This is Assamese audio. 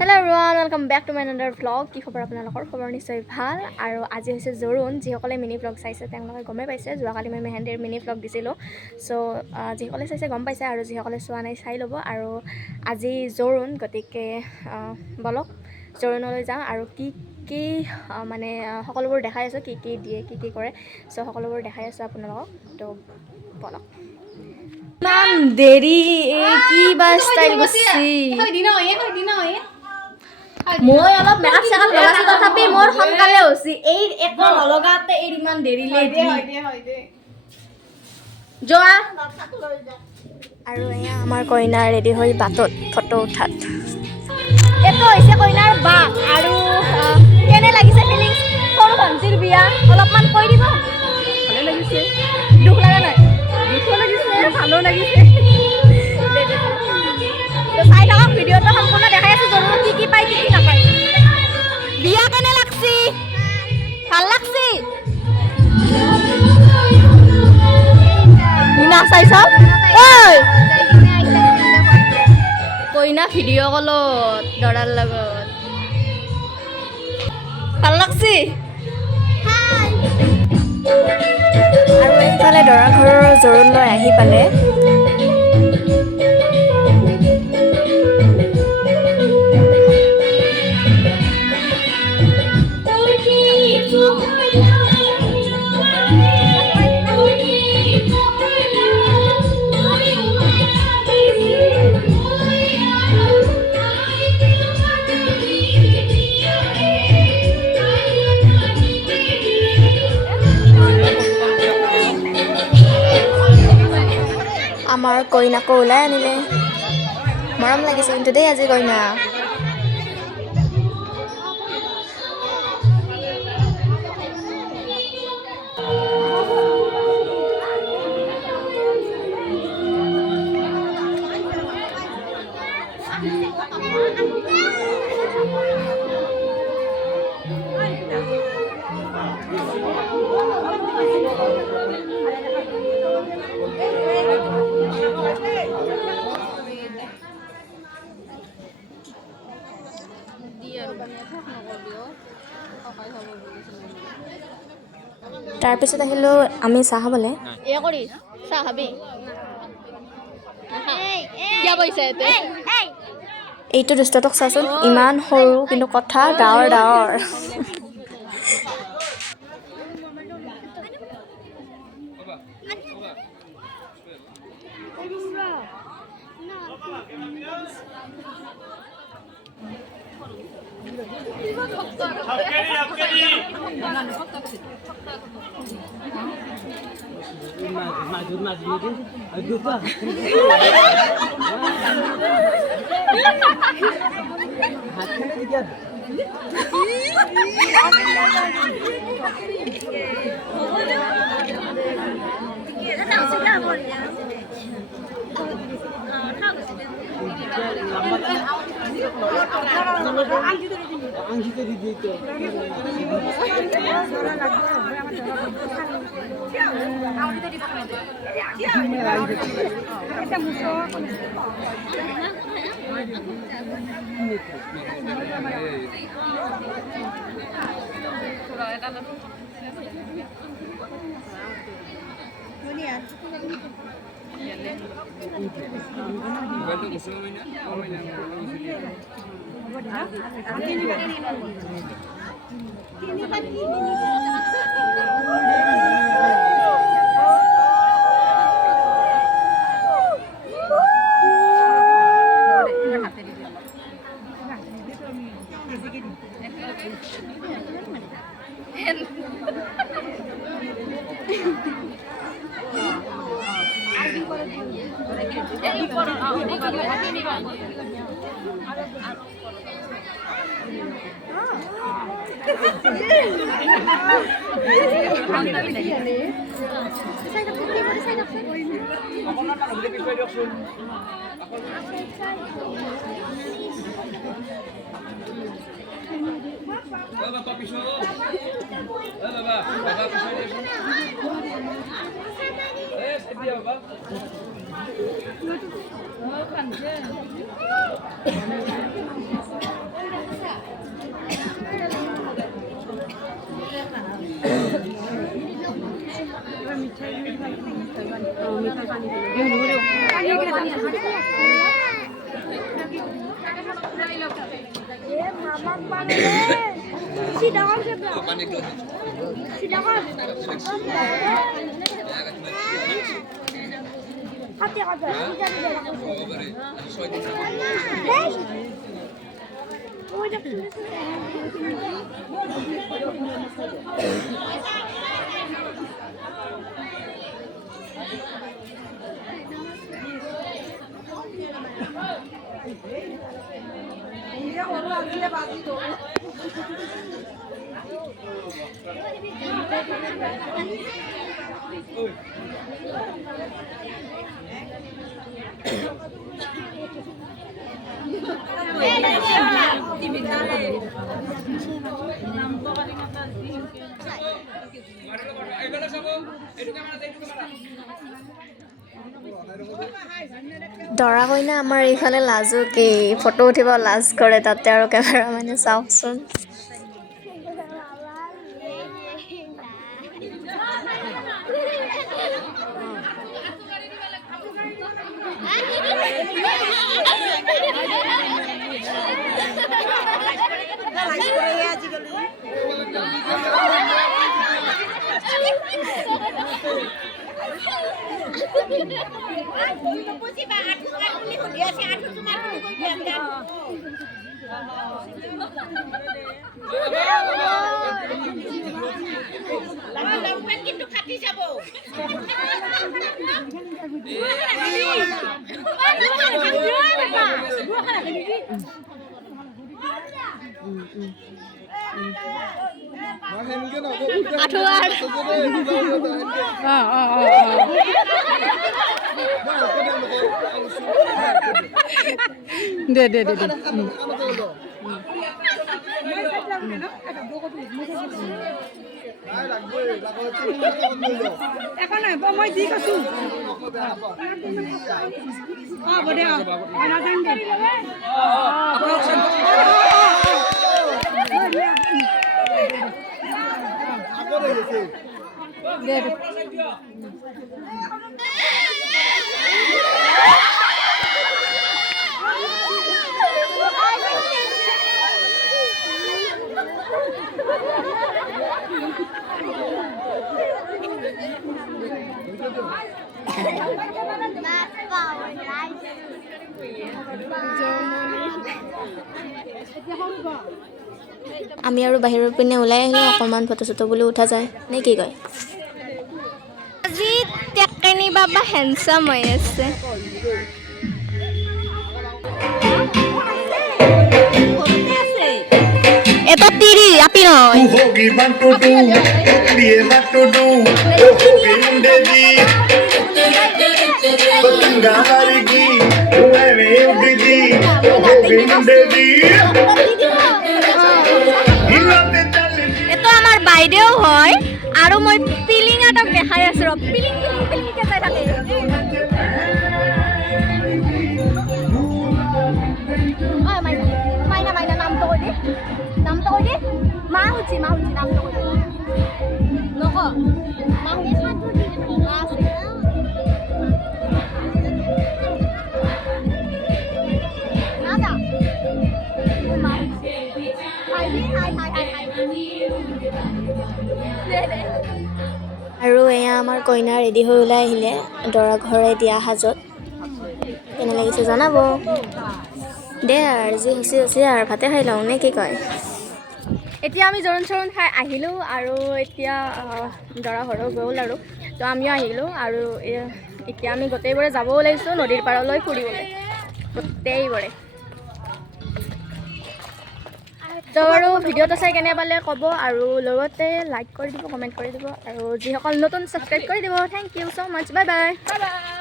Hello everyone, welcome back to my another vlog. কি খবৰ আপোনালোকৰ? খবৰ নিশ্চয় ভাল আৰু আজি হৈছে জৰুণ যিসকলে মিনি vlog চাইছে তেওঁলোকে গমে পাইছে যোৱাকালি মই মেহেন্দিৰ মিনি vlog দিছিলোঁ সো যিসকলে চাইছে গম পাইছে আৰু যিসকলে চোৱা নাই চাই ল'ব আৰু আজি জৰুণ গতিকে বলক জৰুণলৈ যাওঁ আৰু কি মানে সকলোবোৰ দেখাই আছোঁ কি দিয়ে কি কৰে সো সকলোবোৰ দেখাই আছোঁ আপোনালোকক তো বলক মান দেৰি কি বা ষ্টাইল গছি মই অলপ মেকআপ চেকআপ লগাইছোঁ তথাপি মোৰ সোনকালে হৈছে এই একো নলগাতে এই ইমান দেৰিলে যোৱা আৰু এয়া আমাৰ কইনা ৰেডি হৈ বাটত ফটো উঠাত এইটো হৈছে কইনাৰ বা আৰু কেনে লাগিছে ফিলিংছ সৰু ভণ্টিৰ বিয়া অলপমান কৈ দিব ভালে লাগিছে দুখ লাগা নাই দুখো লাগিছে ভালো লাগিছে তো চাই থাকক ভিডিঅ'টো সম্পূৰ্ণ দেখাই আছোঁ জৰুৰ কি পায় কি নাপায় বিয়া কেনে লাগছি ভাল লাগছি না চাইছ ঐ কইনা ভিডিঅ' কলত দৰাৰ লগত ভাল লাগছি আৰু এইফালে দৰা ঘৰৰ জৰুণলৈ আহি পালে আমাৰ কইনাকো ওলাই আনিলে মৰম লাগিছে কিন্তু দেই আজি কইনা তাৰপিছত আহিলোঁ আমি চাহ খাবলৈ চাহ খাবি এইটো দুষ্টটোক চাচোন ইমান সৰু কিন্তু কথা ডাৱৰ ডাৱৰ দৰা কইনা আমাৰ এইফালে লাজো কি ফটো উঠিব লাজ কৰে তাতে আৰু কেমেৰা মানে চাওকচোন দে মই দি কৈছো আমি আৰু বাহিৰৰ পিনে ওলাই আহিলোঁ অকণমান ফটো চটো বুলি উঠা যায় নে কি কয় আজি টেকেনি বাবা হেণ্ডচাম হৈ আছে এটা তিৰি আপি নহয় hogi bantu tu diye bantu tu hogi undeji patanga harigi ume udiji hogi undeji hilate chale এটো আমাৰ বাইদেউ হয় আৰু মই পিলিং আটক দেখাই আছো ৰ পিলিং পিলিং পিলিং কে চাই থাকে ঐ মাইনা মাইনা মাইনা নামটো কৈ দে মা হুচি নামটো কৈ দে নক মা হুচি সাধু দি আছে নাদা মা হুচি হাই আৰু এয়া আমাৰ কইনা ৰেডি হৈ ওলাই আহিলে দৰা ঘৰে দিয়া সাজত কেনে লাগিছে জনাব দে আৰু যি হৈছে আৰু ভাতে খাই লওঁ নে কি কয় এতিয়া আমি জোৰোণ চোৰোণ খাই আহিলোঁ আৰু এতিয়া দৰা ঘৰো গ'ল আৰু তো আমিও আহিলোঁ আৰু এতিয়া আমি গোটেইবোৰে যাব ওলাইছোঁ নদীৰ পাৰলৈ ফুৰিবলৈ গোটেইবোৰে তো আৰু ভিডিঅ'টো চাই কেনে পালে ক'ব আৰু লগতে লাইক কৰি দিব কমেণ্ট কৰি দিব আৰু যিসকল নতুন ছাবস্ক্ৰাইব কৰি দিব thank you so' much bye bye